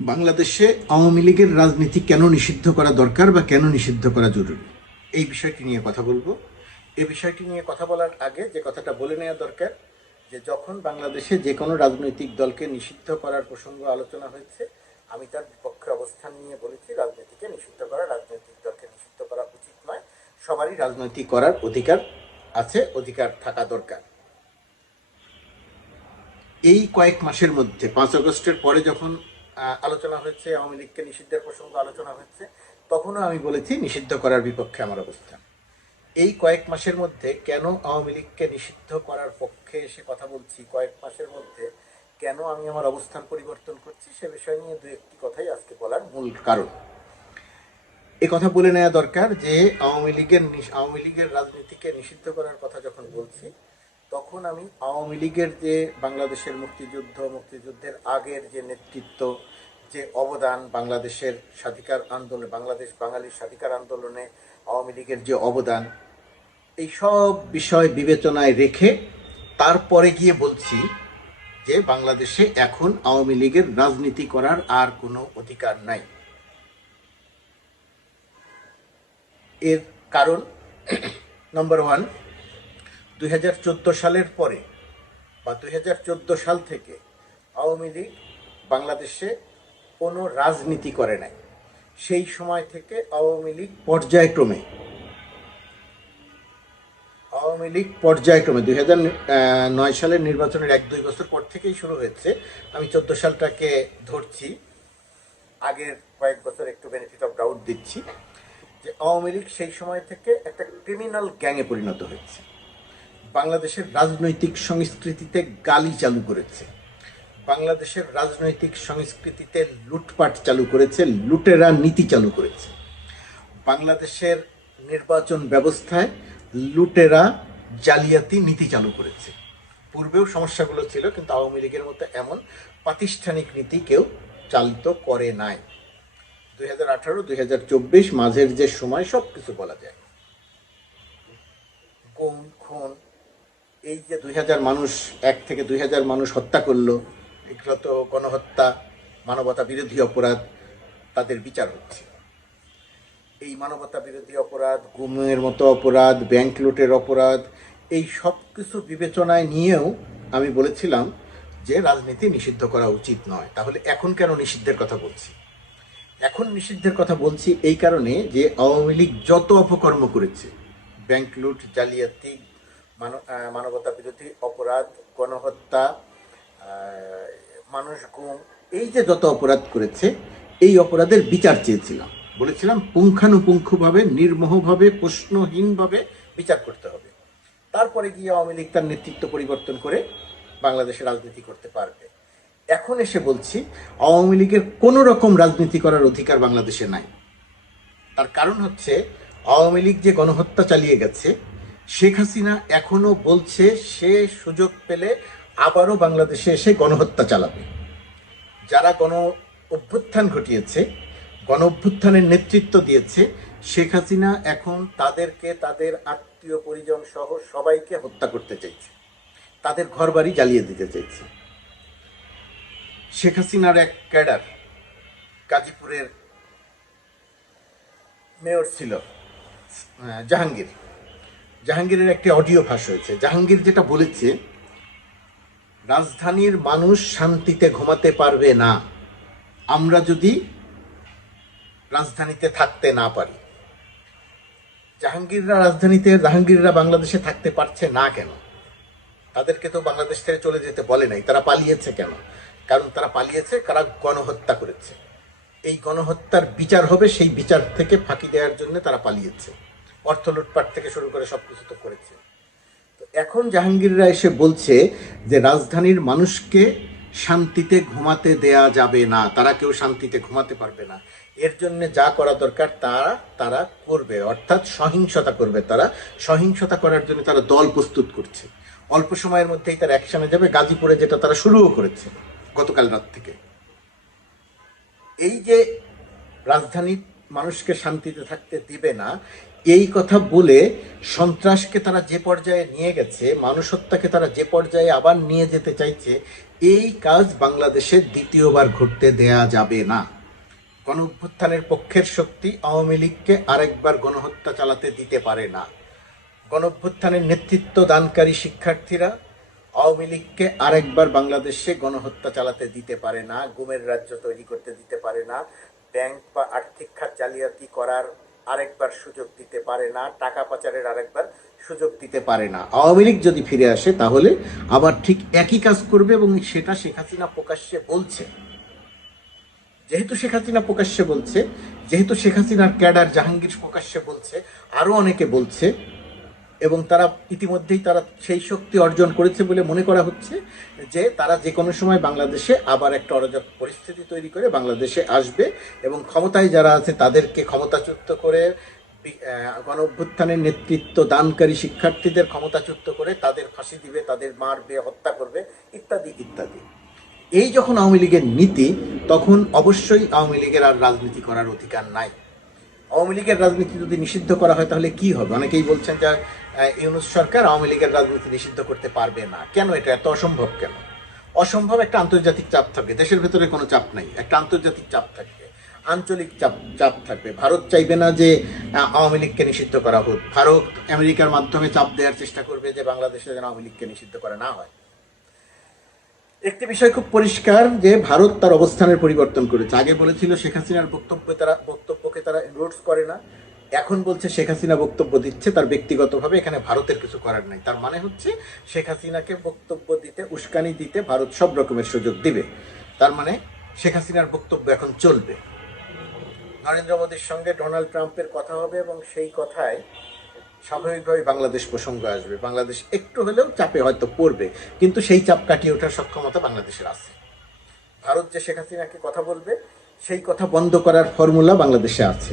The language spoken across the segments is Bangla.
বাংলাদেশে আওয়ামী লীগের রাজনীতি কেন নিষিদ্ধ করা দরকার বা কেন নিষিদ্ধ করা জরুরি, এই বিষয়টি নিয়ে কথা বলবো। এই বিষয়টি নিয়ে কথা বলার আগে যে কথাটা বলে নেওয়া দরকার, যে যখন বাংলাদেশে যে কোনো রাজনৈতিক দলকে নিষিদ্ধ করার প্রসঙ্গ আলোচনা হয়েছে, আমি তার বিপক্ষে অবস্থান নিয়ে বলেছি রাজনীতিকে নিষিদ্ধ করা, রাজনৈতিক দলকে নিষিদ্ধ করা উচিত নয়। সবারই রাজনীতি করার অধিকার আছে, অধিকার থাকা দরকার। এই কয়েক মাসের মধ্যে 5 আগস্টের পরে যখন আলোচনা হয়েছে, আওয়ামী লীগকে নিষিদ্ধের প্রসঙ্গ আলোচনা হয়েছে, তখনও আমি বলেছি নিষিদ্ধ করার বিপক্ষে আমার অবস্থান। এই কয়েক মাসের মধ্যে কেন আওয়ামী লীগকে নিষিদ্ধ করার পক্ষে এসে কথা বলছি, কয়েক মাসের মধ্যে কেন আমি আমার অবস্থান পরিবর্তন করছি, সে বিষয় নিয়ে দু একটি কথাই আজকে বলার মূল কারণ। এ কথা বলে নেওয়া দরকার যে আওয়ামী লীগের রাজনীতিকে নিষিদ্ধ করার কথা যখন বলছি, তখন আমি আওয়ামী লীগের যে বাংলাদেশের মুক্তিযুদ্ধের আগের যে নেতৃত্ব, যে অবদান, বাংলাদেশের স্বাধিকার আন্দোলনে, বাংলাদেশ বাঙালির স্বাধিকার আন্দোলনে আওয়ামী লীগের যে অবদান, এই সব বিষয় বিবেচনায় রেখে তারপরে গিয়ে বলছি যে বাংলাদেশে এখন আওয়ামী লীগের রাজনীতি করার আর কোনো অধিকার নাই। এর কারণ নম্বর 1, 2014 সালের পরে বা 2014 সাল থেকে আওয়ামী লীগ বাংলাদেশে কোনো রাজনীতি করে নাই। সেই সময় থেকে আওয়ামী লীগ পর্যায়ক্রমে 2009 সালের নির্বাচনের 1-2 বছর পর থেকেই শুরু হয়েছে। আমি 14 সালটাকে ধরছি, আগের কয়েক বছর একটু বেনিফিট অফ ডাউট দিচ্ছি, যে আওয়ামী লীগ সেই সময় থেকে একটা ক্রিমিনাল গ্যাংয়ে পরিণত হয়েছে। বাংলাদেশের রাজনৈতিক সংস্কৃতিতে গালি চালু করেছে, বাংলাদেশের রাজনৈতিক সংস্কৃতিতে লুটপাট চালু করেছে, লুটেরা নীতি চালু করেছে। বাংলাদেশের নির্বাচন ব্যবস্থায় লুটেরা জালিয়াতি নীতি চালু করেছে। পূর্বেও সমস্যাগুলো ছিল, কিন্তু আওয়ামী লীগের মতো এমন প্রাতিষ্ঠানিক নীতি কেউ চালিত করে নাই। 2018-2024 মাঝের যে সময় সব কিছু বলা যায়, গুম খুন, এই যে 2000 মানুষ, 1 থেকে 2000 মানুষ হত্যা করলো, এগুলো তো গণহত্যা, মানবতা বিরোধী অপরাধ, তাদের বিচার হচ্ছে। এই মানবতা বিরোধী অপরাধ, গুমের মতো অপরাধ, ব্যাংক লুটের অপরাধ, এই সব কিছু বিবেচনায় নিয়েও আমি বলেছিলাম যে রাজনীতি নিষিদ্ধ করা উচিত নয়। তাহলে এখন কেন নিষিদ্ধের কথা বলছি? এখন নিষিদ্ধের কথা বলছি এই কারণে যে আওয়ামী লীগ যত অপকর্ম করেছে, ব্যাংক লুট, জালিয়াতি, মানবতা বিরোধী অপরাধ, গণহত্যা, মানুষ গুম, এই যে যত অপরাধ করেছে, এই অপরাধের বিচার চেয়েছিলাম। বলেছিলাম পুঙ্খানুপুঙ্খভাবে, নির্মোহভাবে, প্রশ্নহীনভাবে বিচার করতে হবে। তারপরে গিয়ে আওয়ামী লীগ তার নেতৃত্ব পরিবর্তন করে বাংলাদেশে রাজনীতি করতে পারবে। এখন এসে বলছি আওয়ামী লীগের কোনো রকম রাজনীতি করার অধিকার বাংলাদেশে নাই। তার কারণ হচ্ছে আওয়ামী লীগ যে গণহত্যা চালিয়ে গেছে, শেখ হাসিনা এখনো বলছে সে সুযোগ পেলে আবারও বাংলাদেশে এসে গণহত্যা চালাবে। যারা অভ্যুত্থান ঘটিয়েছে, গণ অভ্যুত্থানের নেতৃত্ব দিয়েছে, শেখ হাসিনা এখন তাদেরকে, তাদের আত্মীয় পরিজন সহ সবাইকে হত্যা করতে চাইছে, তাদের ঘরবাড়ি জ্বালিয়ে দিতে চাইছে। শেখ হাসিনার এক ক্যাডার, গাজীপুরের মেয়র ছিল জাহাঙ্গীরের একটি অডিও ফাঁস হয়েছে। জাহাঙ্গীর যেটা বলেছে, রাজধানীর মানুষ শান্তিতে ঘুমাতে পারবে না আমরা যদি রাজধানীতে থাকতে না পারি। জাহাঙ্গীররা বাংলাদেশে থাকতে পারছে না কেন? তাদেরকে তো বাংলাদেশ থেকে চলে যেতে বলে নাই। তারা পালিয়েছে কেন? কারণ তারা পালিয়েছে, কারা গণহত্যা করেছে। এই গণহত্যার বিচার হবে, সেই বিচার থেকে ফাঁকি দেওয়ার জন্য তারা পালিয়েছে। অর্থ লুটপাট থেকে শুরু করে সবকিছু তো করেছে। তো এখন জাহাঙ্গীররা এসে বলছে যে রাজধানীর মানুষকে শান্তিতে ঘুমাতে দেয়া যাবে না, তারা কেউ শান্তিতে ঘুমাতে পারবে না। এর জন্য যা করা দরকার তারা করবে, অর্থাৎ সহিংসতা করবে। তারা সহিংসতা করার জন্য তারা দল প্রস্তুত করছে। অল্প সময়ের মধ্যেই তারা অ্যাকশনে যাবে, গাজীপুরে যেটা তারা শুরুও করেছে গতকাল রাত থেকে। এই যে রাজধানীর মানুষকে শান্তিতে থাকতে দিবে না, এই কথা বলে সন্ত্রাসকে তারা যে পর্যায়ে নিয়ে গেছে, মানুষ হত্যাকে তারা যে পর্যায়ে আবার নিয়ে যেতে চাইছে, এই কাজ বাংলাদেশে দ্বিতীয়বার ঘটতে দেয়া যাবে না। গণ অভ্যুত্থানের পক্ষের শক্তি আওয়ামী লীগকে আরেকবার গণহত্যা চালাতে দিতে পারে না। গণ অভ্যুত্থানের নেতৃত্ব দানকারী শিক্ষার্থীরা আওয়ামী লীগকে আরেকবার বাংলাদেশে গণহত্যা চালাতে দিতে পারে না, গুমের রাজ্য তৈরি করতে দিতে পারে না, ব্যাংক বা আর্থিক খাত জালিয়াতি করার আরেকবার সুযোগ দিতে পারে না, টাকা পাচারের আরেকবার সুযোগ দিতে পারে না। আওয়ামী লীগ যদি ফিরে আসে তাহলে আবার ঠিক একই কাজ করবে, এবং সেটা শেখ হাসিনা প্রকাশ্যে বলছে। যেহেতু শেখ হাসিনা প্রকাশ্যে বলছে, যেহেতু শেখ হাসিনার ক্যাডার জাহাঙ্গীর প্রকাশ্যে বলছে, আরো অনেকে বলছে, এবং তারা ইতিমধ্যেই তারা সেই শক্তি অর্জন করেছে বলে মনে করা হচ্ছে যে তারা যে কোনো সময় বাংলাদেশে আবার একটা অরাজক পরিস্থিতি তৈরি করে বাংলাদেশে আসবে, এবং ক্ষমতায় যারা আছে তাদেরকে ক্ষমতাচ্যুত করে, গণ অভ্যুত্থানের নেতৃত্ব দানকারী শিক্ষার্থীদের ক্ষমতাচ্যুত করে তাদের ফাঁসি দিবে, তাদের মারবে, হত্যা করবে, ইত্যাদি ইত্যাদি। এই যখন আওয়ামী লীগের নীতি, তখন অবশ্যই আওয়ামী লীগের আর রাজনীতি করার অধিকার নাই। আওয়ামী লীগের রাজনীতি যদি নিষিদ্ধ করা হয় তাহলে কি হবে? অনেকেই বলছেন যে ইউনূস সরকার আওয়ামী লীগের রাজনীতি নিষিদ্ধ করতে পারবে না। কেন? এটা এত অসম্ভব কেন? অসম্ভব। একটা আন্তর্জাতিক চাপ থাকবে, দেশের ভেতরে কোনো চাপ নাই, একটা আন্তর্জাতিক চাপ থাকবে, আঞ্চলিক চাপ থাকবে। ভারত চাইবে না যে আওয়ামী লীগকে নিষিদ্ধ করা হোক। ভারত আমেরিকার মাধ্যমে চাপ দেওয়ার চেষ্টা করবে যে বাংলাদেশে যেন আওয়ামী লীগকে নিষিদ্ধ করা না হয়। একটি বিষয় খুব পরিষ্কার যে ভারত তার অবস্থানের পরিবর্তন করেছে। আগে বলেছিল শেখ হাসিনার বক্তব্যকে তারা এনডোর্স করে না, এখন বলছে শেখ হাসিনা বক্তব্য দিচ্ছে তার ব্যক্তিগতভাবে, এখানে ভারতের কিছু করার নাই। তার মানে হচ্ছে শেখ হাসিনাকে বক্তব্য দিতে, উস্কানি দিতে ভারত সব রকমের সুযোগ দিবে। তার মানে শেখ হাসিনার বক্তব্য এখন চলবে। নরেন্দ্র মোদীর সঙ্গে ডোনাল্ড ট্রাম্পের কথা হবে, এবং সেই কথায় স্বাভাবিকভাবে বাংলাদেশ প্রসঙ্গ আসবে। বাংলাদেশ একটু হলেও চাপে হয়তো পড়বে, কিন্তু সেই চাপ কাটিয়ে ওঠার সক্ষমতা বাংলাদেশের আছে। ভারত যে শেখ হাসিনাকে কথা বলবে, সেই কথা বন্ধ করার ফর্মুলা বাংলাদেশে আছে।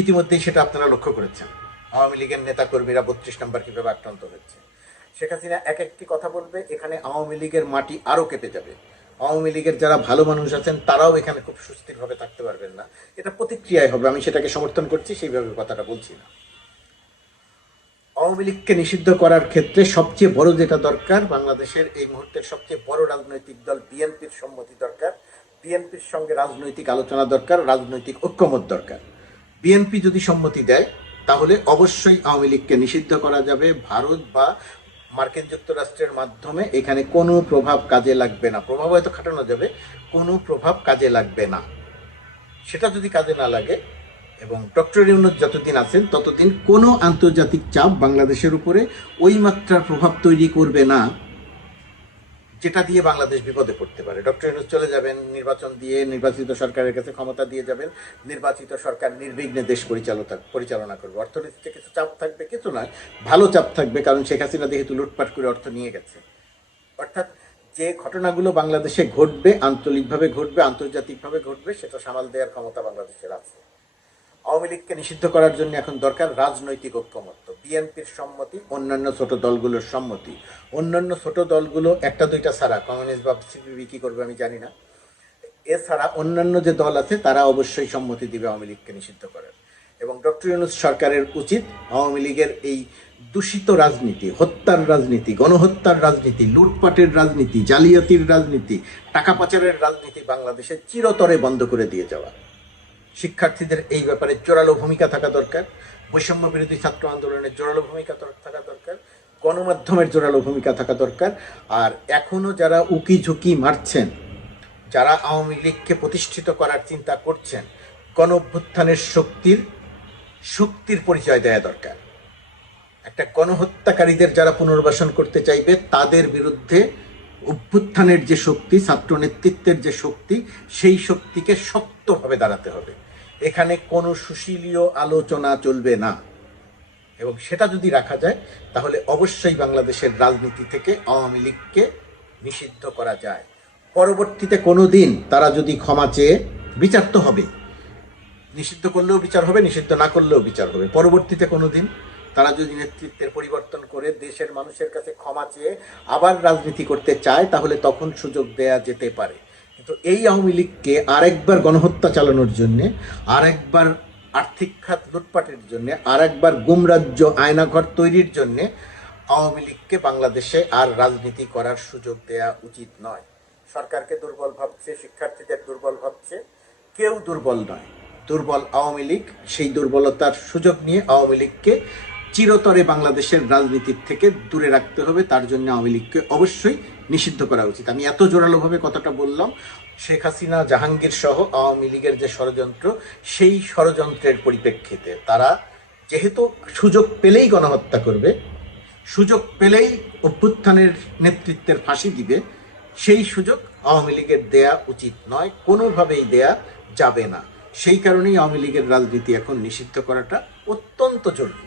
ইতিমধ্যেই সেটা আপনারা লক্ষ্য করেছেন। আওয়ামী লীগের নেতা কর্মীরা 32 নম্বর কিভাবে আক্রান্ত হচ্ছে। শেখ হাসিনা এক একটি কথা বলবে, এখানে আওয়ামী লীগের মাটি আরো কেঁপে যাবে। আওয়ামী লীগের যারা ভালো মানুষ আছেন তারাও এখানে খুব সুস্থিরভাবে থাকতে পারবেন না। এটা প্রতিক্রিয়ায় হবে, আমি সেটাকে সমর্থন করছি, সেইভাবে কথাটা বলছি না। আওয়ামী লীগকে নিষিদ্ধ করার ক্ষেত্রে সবচেয়ে বড় যেটা দরকার, বাংলাদেশের এই মুহূর্তের সবচেয়ে বড় রাজনৈতিক দল বিএনপির সম্মতি দরকার। বিএনপির সঙ্গে রাজনৈতিক আলোচনা দরকার, রাজনৈতিক ঐক্যমত দরকার। বিএনপি যদি সম্মতি দেয় তাহলে অবশ্যই আওয়ামী লীগকে নিষিদ্ধ করা যাবে। ভারত বা মার্কিন যুক্তরাষ্ট্রের মাধ্যমে এখানে কোনো প্রভাব কাজে লাগবে না। প্রভাব হয়তো খাটানো যাবে, কোনো প্রভাব কাজে লাগবে না। সেটা যদি কাজে না লাগে, এবং ডক্টর ইউনূস যতদিন আছেন ততদিন কোনো আন্তর্জাতিক চাপ বাংলাদেশের উপরে ওই মাত্রার প্রভাব তৈরি করবে না যেটা দিয়ে বাংলাদেশ বিপদে পড়তে পারে। ডক্টর ইউনূস চলে যাবেন, নির্বাচন দিয়ে নির্বাচিত সরকারের কাছে ক্ষমতা দিয়ে যাবেন, নির্বাচিত সরকার নির্বিঘ্নে দেশ পরিচালনা করবে। অর্থনীতিতে কিছু চাপ থাকবে, কিছু নয়, ভালো চাপ থাকবে, কারণ শেখ হাসিনা যেহেতু লুটপাট করে অর্থ নিয়ে গেছে। অর্থাৎ যে ঘটনাগুলো বাংলাদেশে ঘটবে, আঞ্চলিকভাবে ঘটবে, আন্তর্জাতিকভাবে ঘটবে, সেটা সামাল দেওয়ার ক্ষমতা বাংলাদেশের আছে। আওয়ামী লীগকে নিষিদ্ধ করার জন্য এখন দরকার রাজনৈতিক ঐক্যমত্য, বিএনপির সম্মতি, অন্যান্য ছোট দলগুলোর সম্মতি। অন্যান্য ছোট দলগুলো একটা দুইটা ছাড়া, কমিউনিস্ট বা সিপিবি কি করবে আমি জানি না, এছাড়া অন্যান্য যে দল আছে তারা অবশ্যই সম্মতি দিবে আওয়ামী লীগকে নিষিদ্ধ করার। এবং ডক্টর ইউনূস সরকারের উচিত আওয়ামী লীগের এই দূষিত রাজনীতি, হত্যার রাজনীতি, গণহত্যার রাজনীতি, লুটপাটের রাজনীতি, জালিয়াতির রাজনীতি, টাকা পাচারের রাজনীতি বাংলাদেশে চিরতরে বন্ধ করে দিয়ে যাওয়া। শিক্ষার্থীদের এই ব্যাপারে জোরালো ভূমিকা থাকা দরকার, বৈষম্য বিরোধী ছাত্র আন্দোলনের জোরালো ভূমিকা থাকা দরকার, গণমাধ্যমের জোরালো ভূমিকা থাকা দরকার। আর এখনো যারা উকি ঝুঁকি মারছেন, যারা আওয়ামী লীগকে প্রতিষ্ঠিত করার চিন্তা করছেন, গণ অভ্যুত্থানের শক্তির পরিচয় দেওয়া দরকার। একটা গণহত্যাকারীদের যারা পুনর্বাসন করতে চাইবে তাদের বিরুদ্ধে অভ্যুত্থানের যে শক্তি, ছাত্র নেতৃত্বের যে শক্তি, সেই শক্তিকে শক্তভাবে দাঁড়াতে হবে। এখানে কোনো সুশীলীয় আলোচনা চলবে না, এবং সেটা যদি রাখা যায় তাহলে অবশ্যই বাংলাদেশের রাজনীতি থেকে আওয়ামী লীগকে নিষিদ্ধ করা যায়। পরবর্তীতে কোনো দিন তারা যদি ক্ষমা চেয়ে, বিচার তো হবে, নিষিদ্ধ করলেও বিচার হবে, নিষিদ্ধ না করলেও বিচার হবে। পরবর্তীতে কোনো দিন তারা যদি নেতৃত্বের পরিবর্তন করে দেশের মানুষের কাছে ক্ষমা চেয়ে আবার রাজনীতি করতে চায় তাহলে তখন সুযোগ দেয়া যেতে পারে। কিন্তু এই আওয়ামী লীগকে আরেকবার গণহত্যা চালানোর জন্যে, আরেকবার আর্থিক খাত লুটপাটের জন্যে, আরেকবার গুমরাজ্য আয়নাঘর তৈরির জন্যে আওয়ামী লীগকে বাংলাদেশে আর রাজনীতি করার সুযোগ দেয়া উচিত নয়। সরকারকে দুর্বল ভাবছে, শিক্ষার্থীদের দুর্বল ভাবছে। কেউ দুর্বল নয়, দুর্বল আওয়ামী লীগ। সেই দুর্বলতার সুযোগ নিয়ে আওয়ামী লীগকে চিরতরে বাংলাদেশের রাজনীতির থেকে দূরে রাখতে হবে। তার জন্য আওয়ামী লীগকে অবশ্যই নিষিদ্ধ করা উচিত। আমি এত জোরালোভাবে কথাটা বললাম, শেখ হাসিনা, জাহাঙ্গীর সহ আওয়ামী লীগের যে ষড়যন্ত্র, সেই ষড়যন্ত্রের পরিপ্রেক্ষিতে তারা যেহেতু সুযোগ পেলেই গণহত্যা করবে, সুযোগ পেলেই অভ্যুত্থানের নেতৃত্বের ফাঁসি দিবে, সেই সুযোগ আওয়ামী লীগের দেয়া উচিত নয়, কোনোভাবেই দেয়া যাবে না। সেই কারণেই আওয়ামী লীগের রাজনীতি এখন নিষিদ্ধ করাটা অত্যন্ত জরুরি।